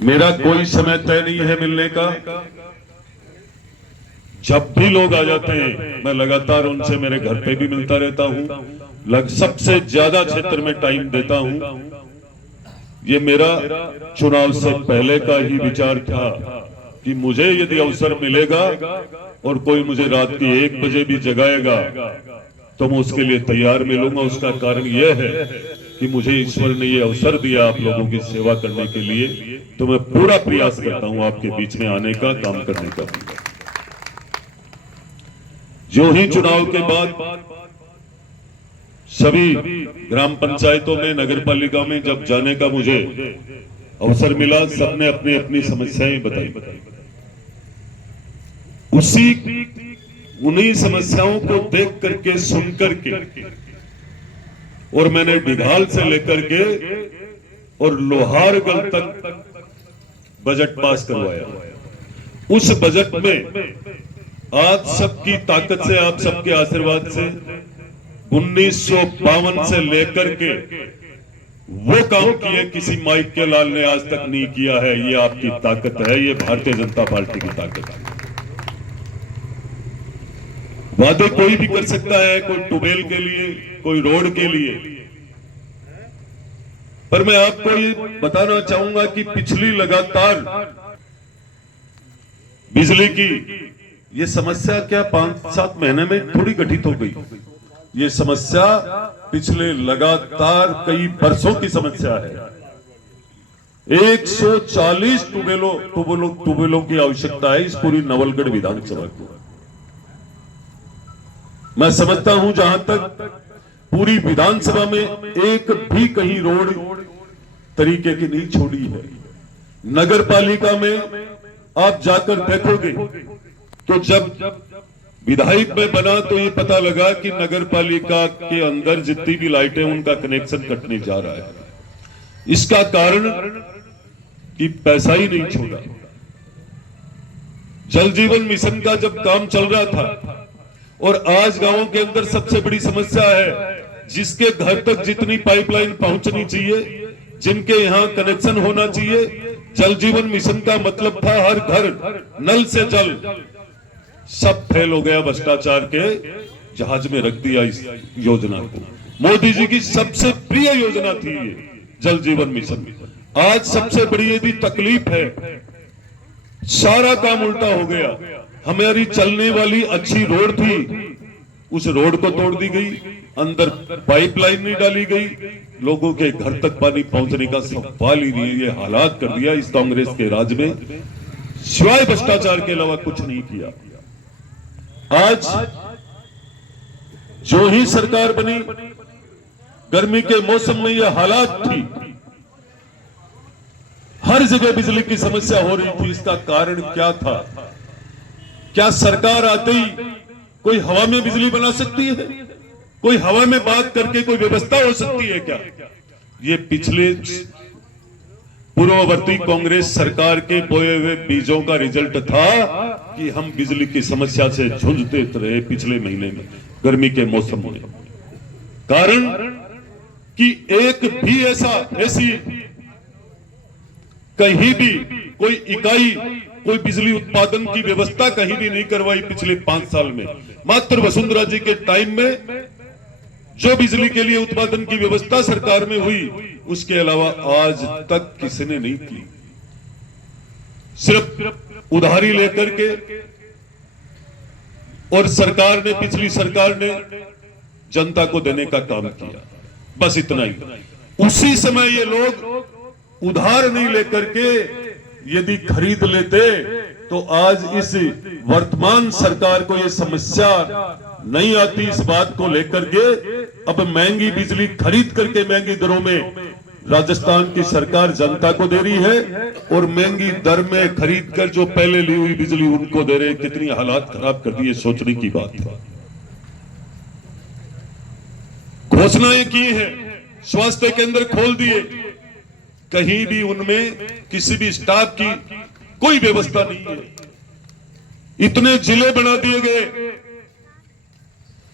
मेरा कोई समय तय नहीं है मिलने का। जब भी लोग आ जाते हैं मैं लगातार उनसे मेरे घर पे भी मिलता रहता हूं। सबसे ज्यादा क्षेत्र में टाइम देता हूं। ये मेरा चुनाव से पहले का ही विचार था कि मुझे यदि अवसर मिलेगा और कोई मुझे रात के 1 बजे भी जगाएगा तो मैं उसके लिए तैयार मिलूंगा। उसका कारण यह है कि मुझे ईश्वर ने यह अवसर दिया आप लोगों की सेवा करने के लिए, तो मैं पूरा प्रयास करता हूं आपके बीच में आने का, काम करने का। जो ही चुनाव के बाद सभी ग्राम पंचायतों में, नगर पालिका में जब जाने का मुझे अवसर मिला, सबने अपनी अपनी समस्याएं बताई। उन्हीं समस्याओं को देख करके, सुन करके, और मैंने डिघाल से लेकर के और लोहारगढ़ तक बजट पास करवाया। उस बजट में आप सबकी ताकत से, आप सबके आशीर्वाद से 1952 से लेकर के वो काम किए किसी माइक के लाल ने आज तक नहीं किया है। ये आपकी ताकत है, ये भारतीय जनता पार्टी की ताकत है। वादे कोई भी कर सकता है, कोई ट्यूबवेल के लिए, कोई रोड के लिए, पर मैं आपको ये बताना चाहूंगा कि पिछली लगातार बिजली की ये समस्या क्या 5-7 महीने में थोड़ी घटित हो गई। ये समस्या पिछले लगातार कई वर्षों की समस्या है। 140 ट्यूबवेलों की आवश्यकता है इस पूरी नवलगढ़ विधानसभा को। मैं समझता हूं जहां तक पूरी विधानसभा में एक भी कहीं रोड तरीके की नहीं छोड़ी है। नगर पालिका में आप जाकर देखोगे तो जब विधायक में बना तो ये पता लगा कि नगर पालिका के अंदर जितनी भी लाइटें उनका कनेक्शन कटने जा रहा है। इसका कारण कि पैसा ही नहीं छोड़ा। जल जीवन मिशन का जब काम चल रहा था और आज गांवों के अंदर सबसे बड़ी समस्या है, जिसके घर तक जितनी पाइपलाइन पहुंचनी चाहिए, जिनके यहां कनेक्शन होना चाहिए, जल जीवन मिशन का मतलब था हर घर नल से जल, सब फेल हो गया। भ्रष्टाचार के जहाज में रख दिया इस योजना को। मोदी जी की सबसे प्रिय योजना थी ये जल जीवन मिशन। आज सबसे बड़ी यदि तकलीफ है, सारा काम उल्टा हो गया। हमारी चलने वाली अच्छी रोड थी, उस रोड को तोड़ दी गई, अंदर पाइपलाइन नहीं डाली गई, लोगों के घर तक पानी पहुंचने का सवाल ही नहीं। ये हालात कर दिया इस कांग्रेस के राज में, सिवाय भ्रष्टाचार के अलावा कुछ नहीं किया। आज जो ही सरकार बनी, गर्मी के मौसम में यह हालात थी, हर जगह बिजली की समस्या हो रही थी। इसका कारण क्या था? क्या सरकार आते ही कोई हवा में बिजली बना सकती है? कोई हवा में बात करके कोई व्यवस्था हो सकती है क्या? ये पिछले पूर्ववर्ती कांग्रेस सरकार के बोए हुए बीजों का रिजल्ट था कि हम बिजली की समस्या से झुंझते रहे पिछले महीने में, गर्मी के मौसम में। कारण कि एक भी ऐसी कहीं भी कोई इकाई, कोई बिजली उत्पादन की व्यवस्था कहीं भी नहीं करवाई पिछले 5 साल में। मात्र वसुंधरा जी के टाइम में जो बिजली के लिए उत्पादन की व्यवस्था सरकार में हुई, उसके अलावा आज तक किसी ने नहीं की। सिर्फ उधारी लेकर के, और सरकार ने, पिछली सरकार ने जनता को देने का काम किया, बस इतना ही। उसी समय ये लोग उधार नहीं लेकर के यदि खरीद लेते तो आज इस वर्तमान सरकार को ये समस्या नहीं आती। इस बात को लेकर के अब महंगी बिजली खरीद करके महंगी दरों में राजस्थान की सरकार जनता को दे रही है, और महंगी दर में खरीद कर जो पहले ली हुई बिजली उनको दे रहे। कितनी हालात खराब कर दिए, सोचने की बात है। घोषणाएं की है, स्वास्थ्य केंद्र खोल दिए, कहीं भी उनमें किसी भी स्टाफ की कोई व्यवस्था नहीं है। इतने जिले बना दिए गए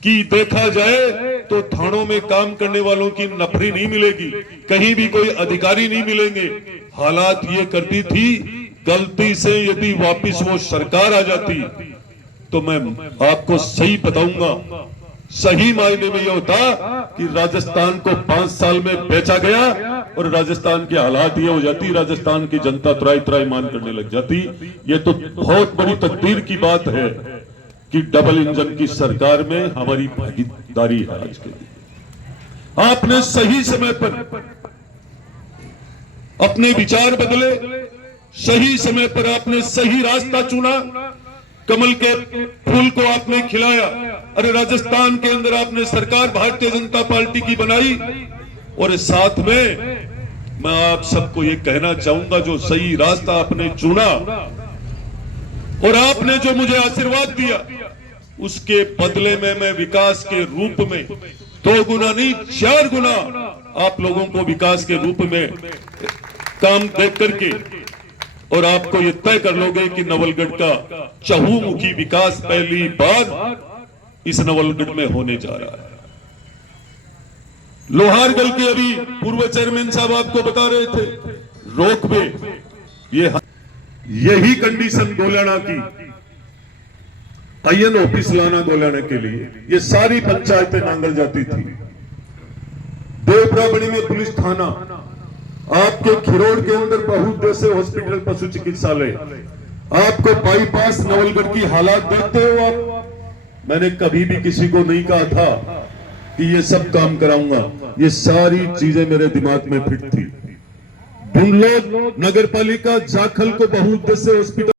कि देखा जाए तो थानों में काम करने वालों की नफरी नहीं मिलेगी, कहीं भी कोई अधिकारी नहीं मिलेंगे। हालात ये करती थी, गलती से यदि वापस वो सरकार आ जाती तो मैं आपको सही बताऊंगा, सही मायने में यह होता कि राजस्थान को 5 साल में बेचा गया और राजस्थान की हालात ये हो जाती, राजस्थान की जनता त्राई त्राई मान करने लग जाती। ये तो बहुत बड़ी तकदीर की बात है कि डबल इंजन की सरकार में हमारी भागीदारी है। आज के दिन आपने सही समय पर अपने विचार बदले, सही समय पर आपने सही रास्ता चुना, कमल के फूल को आपने खिलाया। अरे राजस्थान के अंदर आपने सरकार भारतीय जनता पार्टी की बनाई और साथ में मैं आप सबको ये कहना चाहूंगा, जो सही रास्ता आपने चुना और आपने जो मुझे आशीर्वाद दिया, उसके बदले में मैं विकास के रूप में 2 गुना नहीं 4 गुना आप लोगों को विकास के रूप में काम दे करके, और आपको ये तय कर लोगे कि नवलगढ़ का चहुमुखी विकास पहली बार इस नवलगढ़ में होने जा रहा है। लोहारगढ़ के अभी पूर्व चेयरमैन साहब आपको बता रहे थे, रोकवे, यही कंडीशन गोलाना की, आईएन ऑफिस लाना गोलाना के लिए ये सारी पंचायतें नांगल जाती थी। देवराबड़ी में पुलिस थाना, आपके खिरोड़ के अंदर बहुउद्देश्य हॉस्पिटल पशु चिकित्सालय, आपको बाईपास नवलगढ़ की हालात देखते हो आप। मैंने कभी भी किसी को नहीं कहा था कि ये सब काम कराऊंगा, ये सारी चीजें मेरे दिमाग में फिट थी। बुंडलोग नगर पालिका जाखल को बहुउद्देश्य हॉस्पिटल